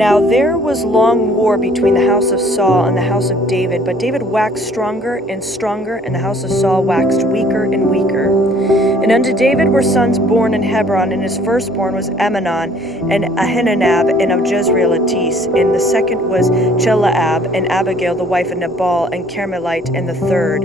Now there was long war between the house of Saul and the house of David, but David waxed stronger and stronger, and the house of Saul waxed weaker and weaker. And unto David were sons born in Hebron, and his firstborn was Amnon, and Ahinadab, and of Jezreel a Tis, and the second was Chelaab, and Abigail the wife of Nabal, and Carmelite, and the third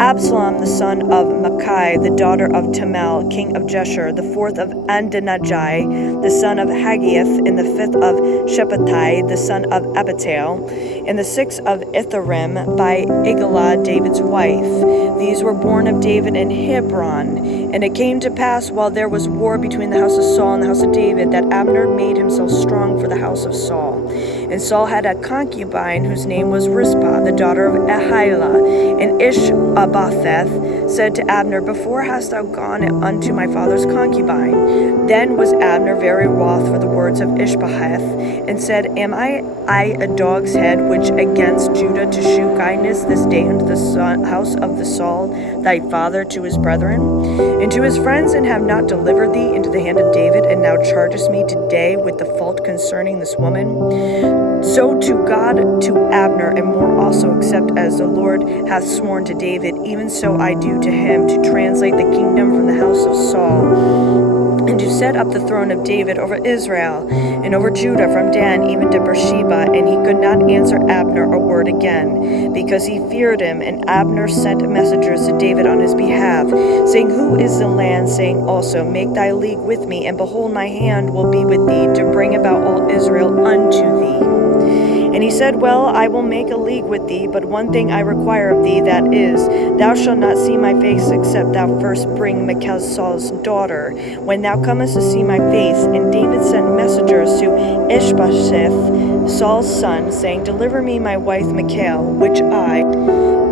Absalom the son of Maachah, the daughter of Tamal, king of Geshur, the fourth of Adonijah, the son of Haggith, and the fifth of Shephatai, the son of Abital, and the sixth of Ithream by Eglah, David's wife. These were born of David in Hebron. And it came to pass, while there was war between the house of Saul and the house of David, that Abner made himself strong for the house of Saul. And Saul had a concubine whose name was Rizpah, the daughter of Ahilah. And Ishbosheth said to Abner, Before hast thou gone unto my father's concubine? Then was Abner very wroth for the words of Ishbosheth, and said, Am I a dog's head, which against Judah to shew kindness this day unto the house of the Saul thy father to his brethren, and to his friends, and have not delivered thee into the hand of David, and now chargest me today with the fault concerning this woman? So to God, to Abner, and more also, except as the Lord hath sworn to David, even so I do to him, to translate the kingdom from the house of Saul, and to set up the throne of David over Israel, and over Judah from Dan even to Beersheba. And he could not answer Abner a word again, because he feared him. And Abner sent messengers to David on his behalf, saying, Who is the land? Saying also, Make thy league with me, and behold, my hand will be with thee, to bring about all Israel unto thee. And he said, Well, I will make a league with thee, but one thing I require of thee, that is, thou shalt not see my face, except thou first bring Michal Saul's daughter, when thou comest to see my face. And David sent messengers to Ishbosheth, Saul's son, saying, Deliver me my wife Michal, which I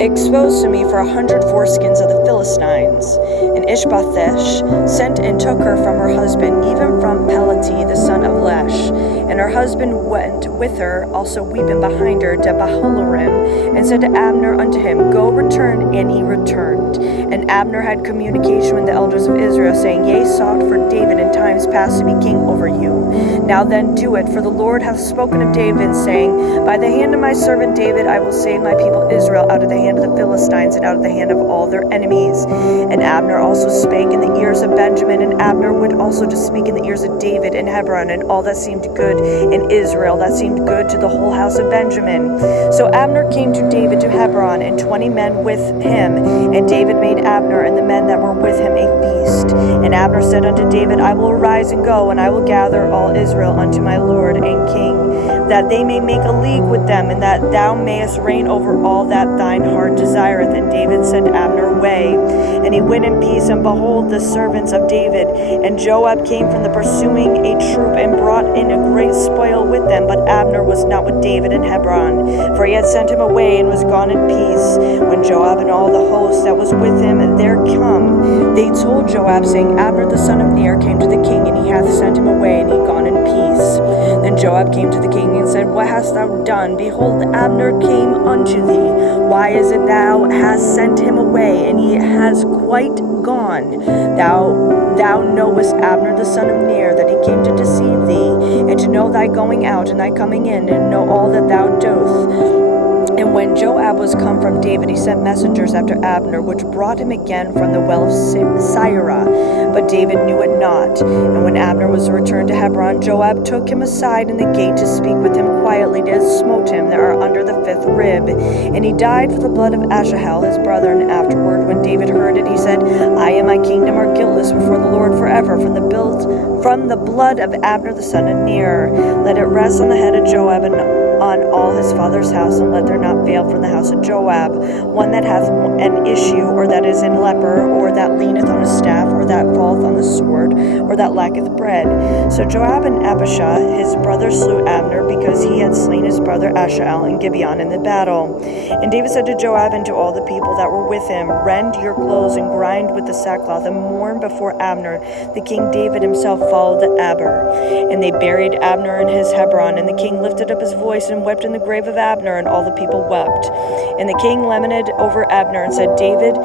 exposed to me for 100 foreskins of the Philistines. And Ishbosheth sent and took her from her husband, even from Pelati the son of Lesh. And her husband went with her, also weeping behind her, to Bahalorim, and said to Abner unto him, Go, return. And he returned. And Abner had communication with the elders of Israel, saying, Yea, sought for David in times past to be king over you. Now then do it, for the Lord hath spoken of David, saying, By the hand of my servant David I will save my people Israel out of the hand of the Philistines, and out of the hand of all their enemies. And Abner also spake in the ears of Benjamin, and Abner went also to speak in the ears of David in Hebron, and all that seemed good in Israel, that seemed good to the whole house of Benjamin. So Abner came to David to Hebron, and 20 men with him. And David made Abner and the men that were with him a feast. And Abner said unto David, I will arise and go, and I will gather all Israel unto my Lord and King, that they may make a league with them, and that thou mayest reign over all that thine heart desireth. And David sent Abner away, and he went in peace. And behold, the servants of David and Joab came from the pursuing a troop, and brought in a great spoil with them. But Abner was not with David in Hebron, for he had sent him away, and was gone in peace. When Joab and all the host that was with him there come, they told Joab, saying, Abner the son of Ner came to the king, and he hath sent him away, and he gone in peace. Then Joab came to the king and said, What hast thou done? Behold, Abner came unto thee. Why is it thou hast sent him away, and he has quite gone? Thou knowest Abner the son of Ner, that he came to deceive thee, and to know thy going out and thy coming in, and know all that thou dost. And when Joab was come from David, he sent messengers after Abner, which brought him again from the well of Sirah. But David knew it not. And when Abner was returned to Hebron, Joab took him aside in the gate to speak with him quietly, to smote him there under the fifth rib. And he died for the blood of Asahel his brother. And afterward, when David heard it, he said, I and my kingdom are guiltless before the Lord forever, from the blood of Abner the son of Ner. Let it rest on the head of Joab, and on all his father's house, and let there not fail from the house of Joab one that hath an issue, or that is in leper, or that leaneth on a staff, or that falleth on the sword, or that lacketh bread. So Joab and Abishai his brother slew Abner, because he had slain his brother Asahel in Gibeon in the battle. And David said to Joab and to all the people that were with him, Rend your clothes, and grind with the sackcloth, and mourn before Abner. The king David himself followed the Abner. And they buried Abner in his Hebron. And the king lifted up his voice and wept in the grave of Abner, and all the people wept. And the king lamented over Abner, and said, David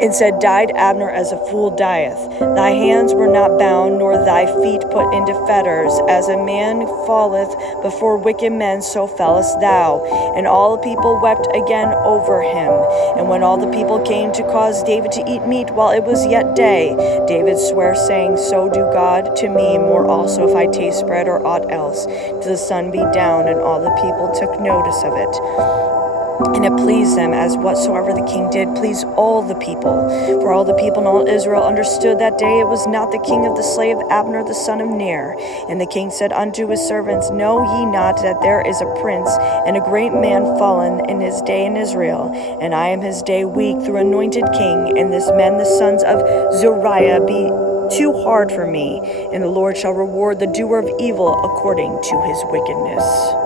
Instead died Abner as a fool dieth. Thy hands were not bound, nor thy feet put into fetters. As a man falleth before wicked men, so fellest thou. And all the people wept again over him. And when all the people came to cause David to eat meat while it was yet day, David sware, saying, So do God to me more also, if I taste bread or aught else, till the sun be down. And all the people took notice of it. And it pleased them, as whatsoever the king did pleased all the people. For all the people in all Israel understood that day it was not the king of the slave Abner the son of Ner. And the king said unto his servants, Know ye not that there is a prince and a great man fallen in his day in Israel? And I am his day weak through anointed king, and this men the sons of Zeruiah be too hard for me. And the Lord shall reward the doer of evil according to his wickedness.